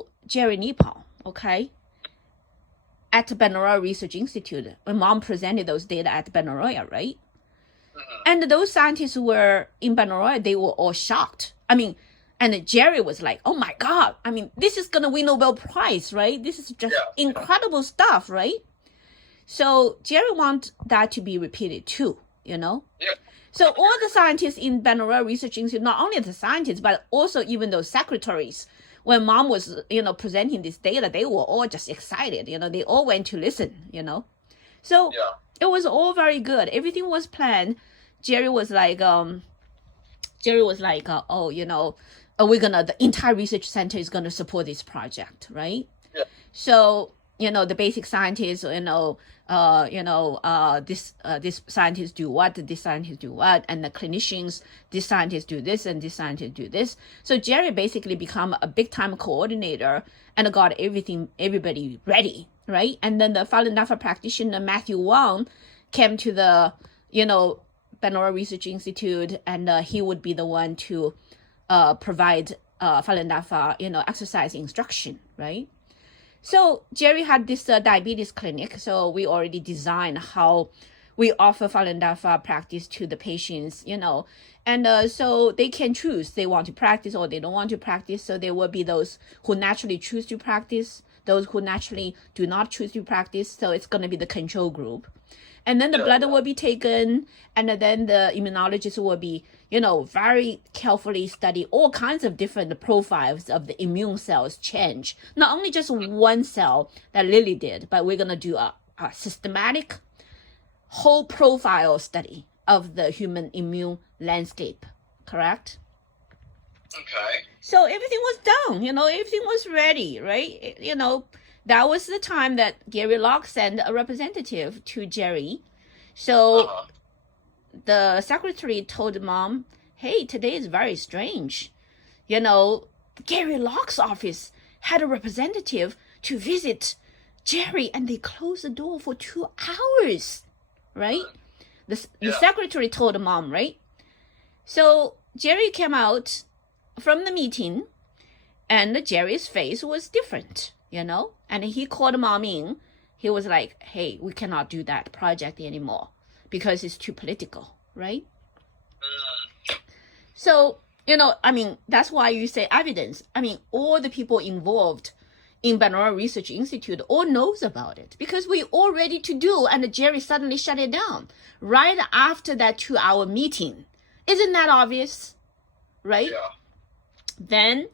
to Jerry Nepal, okay, at Benaroya Research Institute, when mom presented those data at Benaroya, right? And those scientists were in Benaroya, they were all shocked. I mean, and Jerry was like, oh my God, I mean, this is going to win Nobel Prize, right? This is just incredible stuff, right? So Jerry wants that to be repeated too, you know? Yeah. So all the scientists in Benaroya Research Institute, not only the scientists, but also even those secretaries, when mom was, you know, presenting this data, they were all just excited, you know, they all went to listen, you know? So it was all very good. Everything was planned. Jerry was like, oh, you know, the entire research center is going to support this project, right? Yeah. So, you know, the basic scientists, this scientists do what, this scientists do what, and the clinicians, this scientists do this, and this scientists do this. So Jerry basically become a big time coordinator and got everybody ready, right? And then the Falun Dafa practitioner, Matthew Wang, came to the, you know, Benaroya Research Institute, and he would be the one to provide Falun Dafa, you know, exercise instruction, right? So Jerry had this diabetes clinic, so we already designed how we offer Falun Dafa practice to the patients, you know, and so they can choose they want to practice or they don't want to practice. So there will be those who naturally choose to practice, those who naturally do not choose to practice. So it's going to be the control group. And then the blood will be taken, and then the immunologist will be, you know, very carefully study all kinds of different profiles of the immune cells change. Not only just one cell that Lily did, but we're going to do a systematic whole profile study of the human immune landscape, correct? Okay. So everything was done, you know, everything was ready, right? You know, that was the time that Gary Locke sent a representative to Jerry. So the secretary told mom, hey, today is very strange. You know, Gary Locke's office had a representative to visit Jerry, and they closed the door for 2 hours, right? The secretary told mom, right? So Jerry came out from the meeting, and Jerry's face was different, you know? And he called mom in. He was like, hey, we cannot do that project anymore because it's too political, right? So, you know, I mean, that's why you say evidence. I mean, all the people involved in Benaroya Research Institute all knows about it because we all ready to do, and Jerry suddenly shut it down right after that 2-hour meeting. Isn't that obvious? Right? Yeah. Then,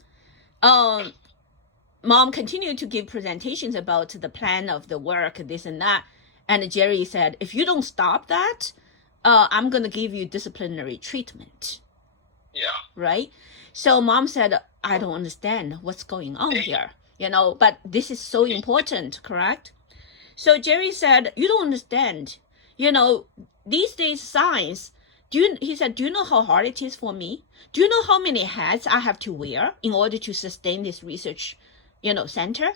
mom continued to give presentations about the plan of the work, this and that. And Jerry said, if you don't stop that, I'm going to give you disciplinary treatment. Yeah. Right? So mom said, I don't understand what's going on here, you know, but this is so important, correct? So Jerry said, you don't understand. You know, these days science, he said, do you know how hard it is for me? Do you know how many hats I have to wear in order to sustain this research, you know, center?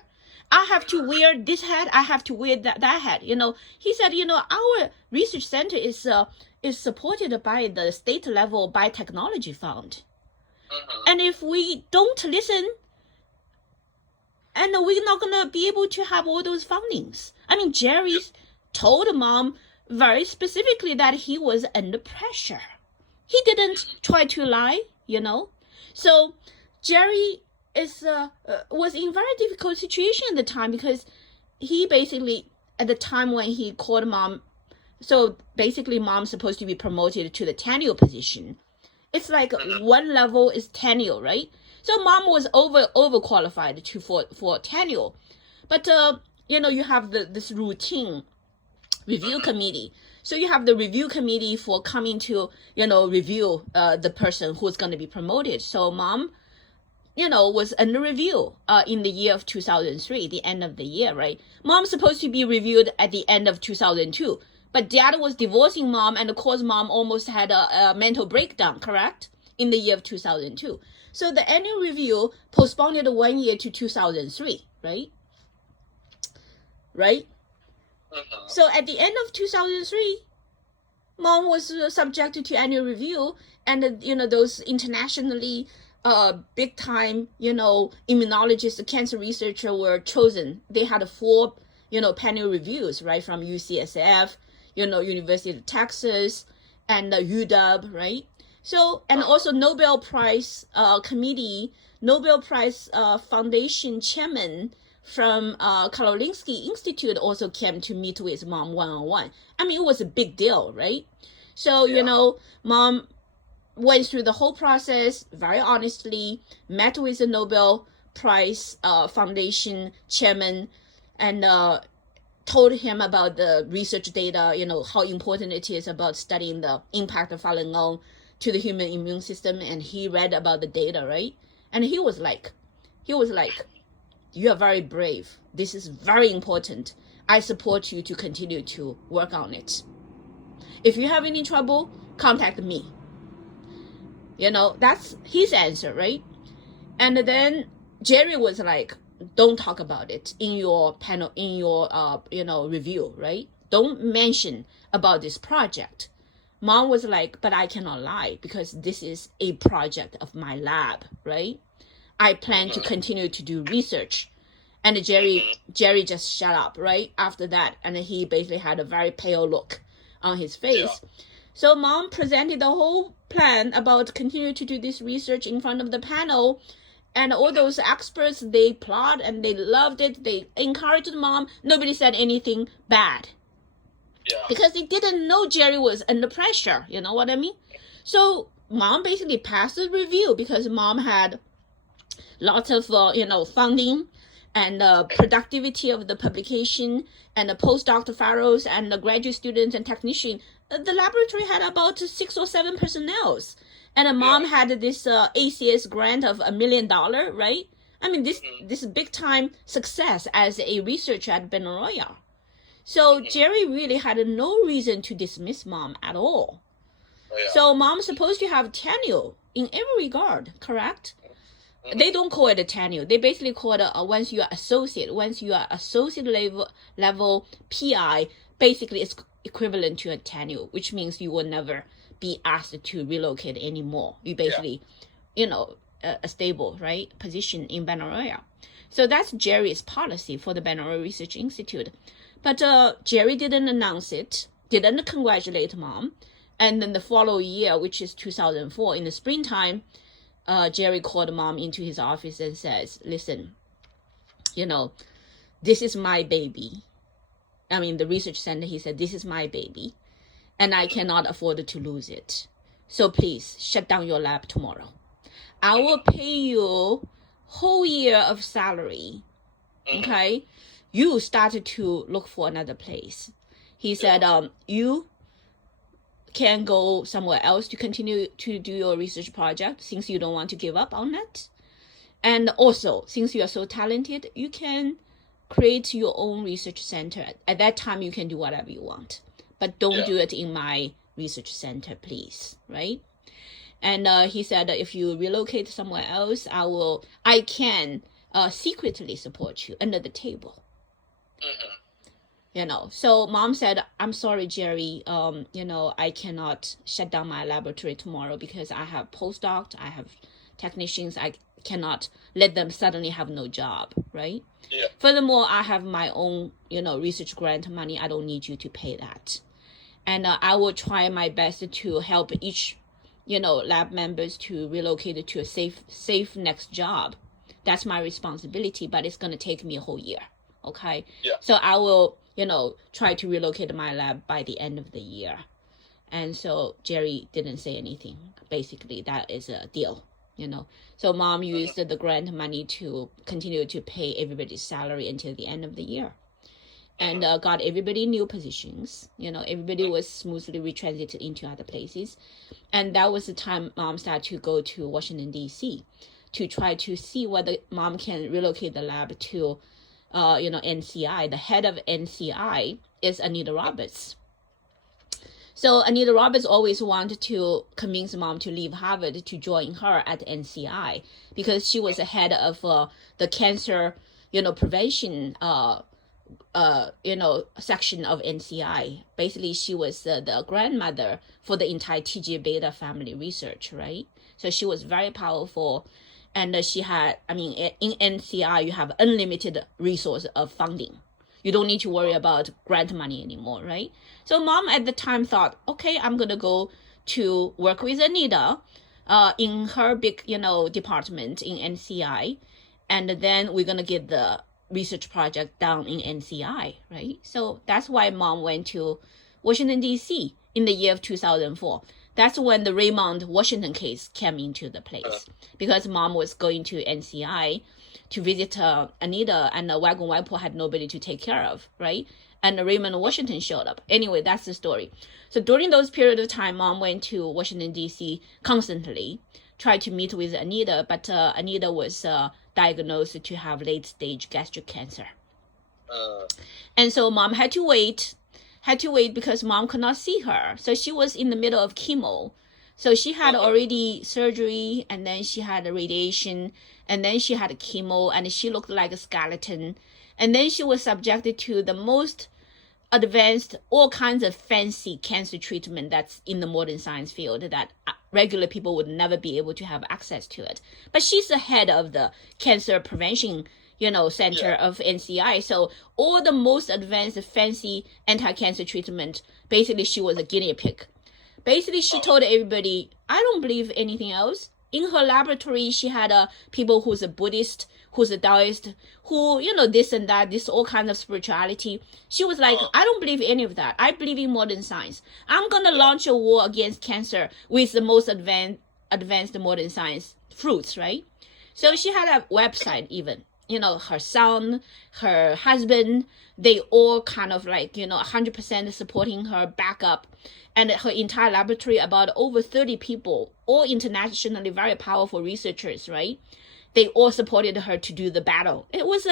I have to wear this hat. I have to wear that hat. You know, he said, you know, our research center is supported by the state level biotechnology fund. And if we don't listen, and we're not going to be able to have all those fundings. I mean, Jerry told mom very specifically that he was under pressure. He didn't try to lie, you know. So Jerry was in a very difficult situation at the time because he basically, at the time when he called mom, so basically mom's supposed to be promoted to the tenure position. It's like one level is tenure, right? So mom was overqualified for tenure. But, you know, you have this routine review committee. So you have the review committee for coming to, you know, review the person who's going to be promoted. So mom, you know, was under review in the year of 2003, the end of the year, right? Mom's supposed to be reviewed at the end of 2002. But dad was divorcing mom, and of course mom almost had a mental breakdown, correct? In the year of 2002. So the annual review postponed 1 year to 2003, right? Right? So at the end of 2003, mom was subjected to annual review, and you know, those internationally big time, immunologists, cancer researcher were chosen. They had 4, panel reviews, right, from UCSF, University of Texas, and UW, right? So, and also Nobel Prize committee, Nobel Prize Foundation chairman from Karolinski Institute also came to meet with mom one-on-one. I mean, it was a big deal, right? So, mom went through the whole process very honestly, met with the Nobel Prize Foundation chairman, and told him about the research data, how important it is about studying the impact of Falun to the human immune system. And he read about the data, right? And he was like, you are very brave. This is very important. I support you to continue to work on it. If you have any trouble, contact me. That's his answer, right? And then Jerry was like, don't talk about it in your panel, in your review, right? Don't mention about this project. Mom was like, but I cannot lie because this is a project of my lab, right? I plan to continue to do research. And Jerry just shut up, right? After that, and he basically had a very pale look on his face. So mom presented the whole plan about continue to do this research in front of the panel. And all those experts, they applaud and they loved it. They encouraged mom. Nobody said anything bad. Because they didn't know Jerry was under pressure. You know what I mean? So mom basically passed the review because mom had lots of, funding and productivity of the publication and the postdoc fellows and the graduate students and technicians. The laboratory had about 6 or 7 personnel. And mom had this ACS grant of $1 million, right? I mean, this is big time success as a researcher at Benaroya. So Jerry really had no reason to dismiss mom at all. So mom's supposed to have tenure in every regard, correct? They don't call it a tenure. They basically call it once you are associate level PI, basically it's equivalent to a tenure, which means you will never be asked to relocate anymore. You basically, a stable, right, position in Benaroya. So that's Jerry's policy for the Benaroya Research Institute. But Jerry didn't announce it, didn't congratulate mom. And then the following year, which is 2004, in the springtime, Jerry called mom into his office and says, listen, this is my baby. I mean, the research center, he said, this is my baby, and I cannot afford to lose it. So please shut down your lab tomorrow. I will pay you whole year of salary. Okay? You started to look for another place. He said, you can go somewhere else to continue to do your research project since you don't want to give up on it. And also, since you are so talented, you can create your own research center. At that time, you can do whatever you want. But don't do it in my research center, please, right? And he said, if you relocate somewhere else, I can secretly support you under the table. So mom said, I'm sorry, Jerry, I cannot shut down my laboratory tomorrow because I have postdocs, I have technicians, I cannot let them suddenly have no job, right? Furthermore, I have my own, research grant money. I don't need you to pay that. And I will try my best to help each, lab members to relocate to a safe next job. That's my responsibility, but it's going to take me a whole year. Okay. So I will, try to relocate my lab by the end of the year. And so Jerry didn't say anything. Basically, that is a deal, So mom used the grant money to continue to pay everybody's salary until the end of the year. And got everybody new positions. Everybody was smoothly retransited into other places. And that was the time mom started to go to Washington, D.C. to try to see whether mom can relocate the lab to NCI. The head of NCI is Anita Roberts. So Anita Roberts always wanted to convince mom to leave Harvard to join her at NCI because she was the head of the cancer, prevention section of NCI. Basically, she was the grandmother for the entire TGA beta family research, right? So she was very powerful. And she had, in NCI, you have unlimited resource of funding. You don't need to worry about grant money anymore, right? So mom at the time thought, okay, I'm going to go to work with Anita in her big, department in NCI. And then we're going to get the research project done in NCI, right? So that's why mom went to Washington, D.C. in the year of 2004. That's when the Raymond Washington case came into the place, because mom was going to NCI to visit Anita, and Wagon Whitepool had nobody to take care of, right? And Raymond Washington showed up. Anyway, that's the story. So during those period of time, mom went to Washington, D.C. constantly, tried to meet with Anita, but Anita was diagnosed to have late-stage gastric cancer. And so mom had to wait because mom could not see her. So she was in the middle of chemo. So she had already surgery, and then she had radiation, and then she had chemo, and she looked like a skeleton. And then she was subjected to the most advanced, all kinds of fancy cancer treatment that's in the modern science field that regular people would never be able to have access to it. But she's the head of the cancer prevention center of NCI. So all the most advanced, fancy anti-cancer treatment, basically she was a guinea pig. Basically, she told everybody, I don't believe anything else. In her laboratory, she had people who's a Buddhist, who's a Taoist, who, this and that, this all kinds of spirituality. She was like, I don't believe any of that. I believe in modern science. I'm going to launch a war against cancer with the most advanced modern science fruits, right? So she had a website even. Her son, her husband, they all kind of 100% supporting her backup. And her entire laboratory, about over 30 people, all internationally very powerful researchers, right? They all supported her to do the battle. It was a